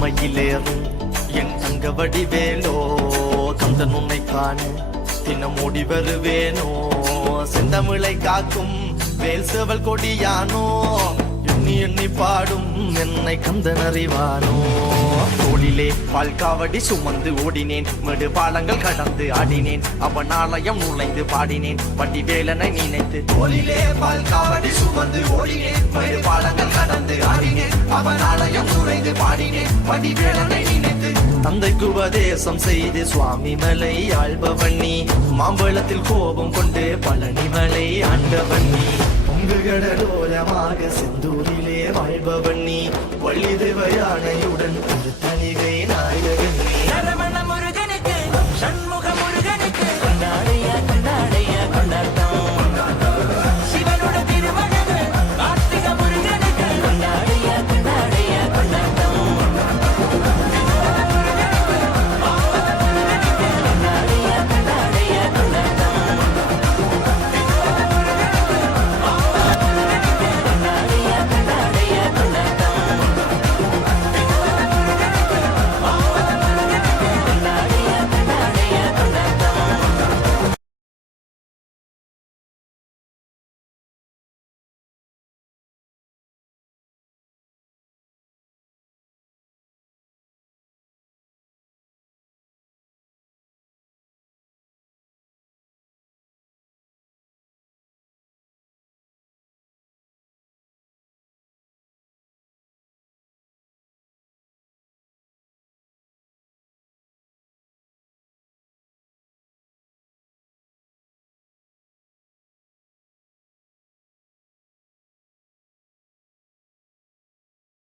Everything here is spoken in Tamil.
மயிலேறும் என் தங்க வடிவேலோ கந்தன் உன்னை காண தினம் ஓடி வருவேனோ செந்தமிழை காக்கும் வேல் சேவல் கொடியானோ எண்ணி எண்ணி பாடும் என்னை கந்தன் அறிவானோ தோளிலே பால்காவடி சுமந்து ஓடினேன் மேடு பாலங்கள் கடந்து ஆடினேன் அவன் ஆலயம் நுழைந்து பாடினேன் வடிவேலனை நினைத்து தோளிலே பால்காவடி சுமந்து ஓடினேன் மேடு பாலங்கள் கடந்து ஆடினேன் அவன் ஆலயம் நுழைந்து பாடினேன் வடிவேலனை நினைத்து தந்தைக்கு உபதேசம் செய்து சுவாமி மலை ஆள்பவன் நீ மாம்பழத்தில் கோபம் கொண்டு பழனி மலை ஆண்டவன் நீ கடலோரமாக செந்தூரிலே வாழ்பவன் நீ